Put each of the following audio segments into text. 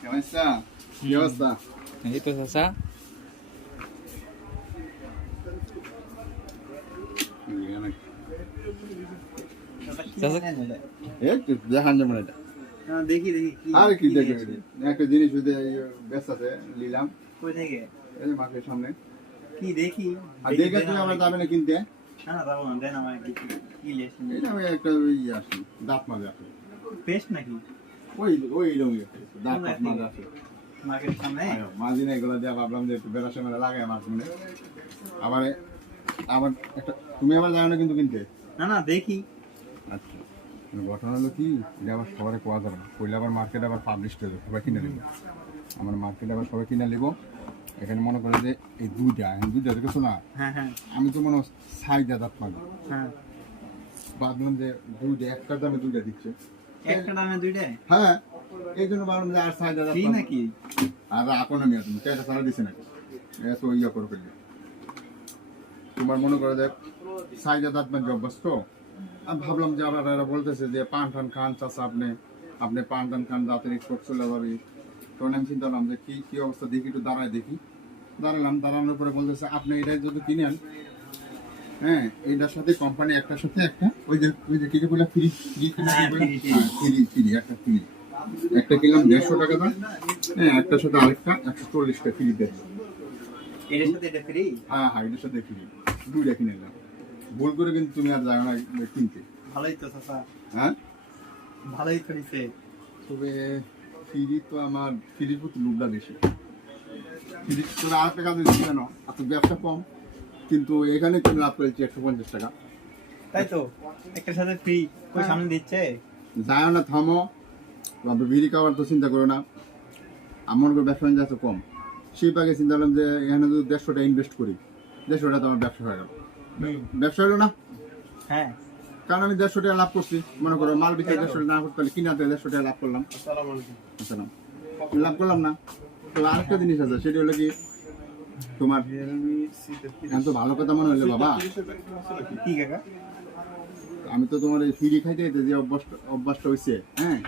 কেমন আছো? কি অবস্থা? এই তো চাচা দেখান যেমন এটা দেখি দেখি আর কি দেখে একটা জিনিস ব্যস্ত আছে নিলাম কই থেকে এই যে মার্কেটের সামনে কি দেখি আর দেখে তুমি আমরা যাবে না কিনতে না না যাবো না দেন আমার কি লেসন এটা আমি একটা ইয়ে আসি দাঁত মাজা আছে পেস্ট নাকি ওই ওই রঙের দাঁত মাজা আছে মার্কেট সামনে মাঝি না এগুলো দিয়ে ভাবলাম যে একটু বেড়া সময় লাগাই আমার মনে আবার আবার একটা তুমি আবার যাও না কিন্তু কিনতে না না দেখি আচ্ছা ঘটনা হলো কি এটা আবার সবারে কোয়া যাবে না কইলে আবার মার্কেট আবার পাবলিশ হয়ে যাবে সবাই কিনে নেব আমার মার্কেট আবার সবাই কিনে নেব এখানে মনে করে যে এই দুইটা দেখেছো না হ্যাঁ হ্যাঁ আমি তো মনে হয় সাইডা দাঁত মাগি হ্যাঁ ভাবলাম যে দুইটা একটার দামে দুইটা দিচ্ছে একটা দামে দুইটা হ্যাঁ এই জন্য ভাবলাম যে আর সাইডা দাঁত কি নাকি আর রাখো না মিয়া তুমি এটা সারা দিছে নাকি এত ইয়া করে ফেললে তোমার মনে করে যে সাইডা দাঁত মাঝে অভ্যস্ত আমি ভাবলাম যে আবার এরা বলতেছে যে পান টান খান চাষা আপনি পান টান খান দাঁতের এক্সপোর্ট চলে যাবে তখন আমি চিন্তা করলাম যে কি অবস্থা দেখি একটু দাঁড়ানোর পরে বলতেছে আপনি এটা যদি কিনেন হ্যাঁ এটার সাথে কোম্পানি একটার সাথে একটা ওই যে কি বলে ফ্রি একটা ফ্রি একটা কিনলাম 150 টাকা দাম হ্যাঁ একটার সাথে আরেকটা 140 টাকা ফ্রি দেয় এর সাথে এটা ফ্রি হ্যাঁ এটার সাথে ফ্রি দুইটা কিনে নিলাম ভুল করে কিন্তু তুমি আর যাও না কিনতে ভালোই তো চাচা হ্যাঁ ভালোই তো হইছে তবে ফ্রি তো আমার ফ্রির প্রতি লোভটা বেশি ফ্রি তোর আর টাকা দিচ্ছি কেন আর তো ব্যবসা কম কিন্তু এখানে তুমি লাভ করেছি 150 টাকা তাই তো একটা সাথে ফ্রি কই সামনে দিচ্ছে যায় না থামো বিড়ি খাওয়ার তো চিন্তা করো না আমার ব্যবসা বাণিজ্য আছে কম সেই পাকে চিন্তা করলাম যে এখানে যদি 150 টাকা ইনভেস্ট করি 150 টাকা তো আমার ব্যবসা হয়ে গেল ব্যবসা হলো না হ্যাঁ কারণ আমি 150 টাকা লাভ করছি মনে করো মাল বিক্রি 150 টাকা না করতে পারলে কিনাতে 150 টাকা লাভ করলাম আসসালামু আলাইকুম আসসালাম লাভ করলাম না তো আরেকটা জিনিস আছে সেটা হলো কি তোমার এখন তো ভালো কথা মনে হলো বাবা কি কাকা আমি তো তোমার এই ফ্রি খাইতে খাইতে যে অভ্যাসটা হয়েছে হ্যাঁ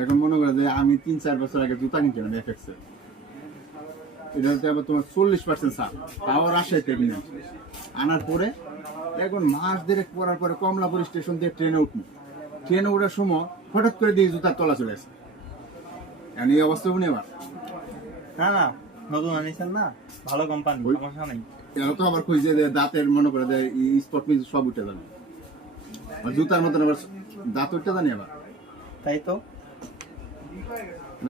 এখন মনে করো যে আমি 3-4 বছর আগে জুতা কিনছিলাম এফএক্সে এটাতে আবার তোমার 40% ছাড় তাও রাজশাহীতে কিনে আনার পরে এখন মাস দেড়েক পরার পরে কমলাপুর স্টেশন দিয়ে ট্রেনে ওঠার সময় হঠাৎ করে দিয়ে জুতার তলা চলে আসে এই অবস্থা শুনে আবার না না নতুন আনিছেন না ভালো কোম্পানি সমস্যা নাই এরা তো আবার খুঁজছে যে দাঁতের মনে করে যে স্পট মিস সব উঠে যাবে আর জুতার মতন আবার দাঁত উঠতে জানি আবার তাই তো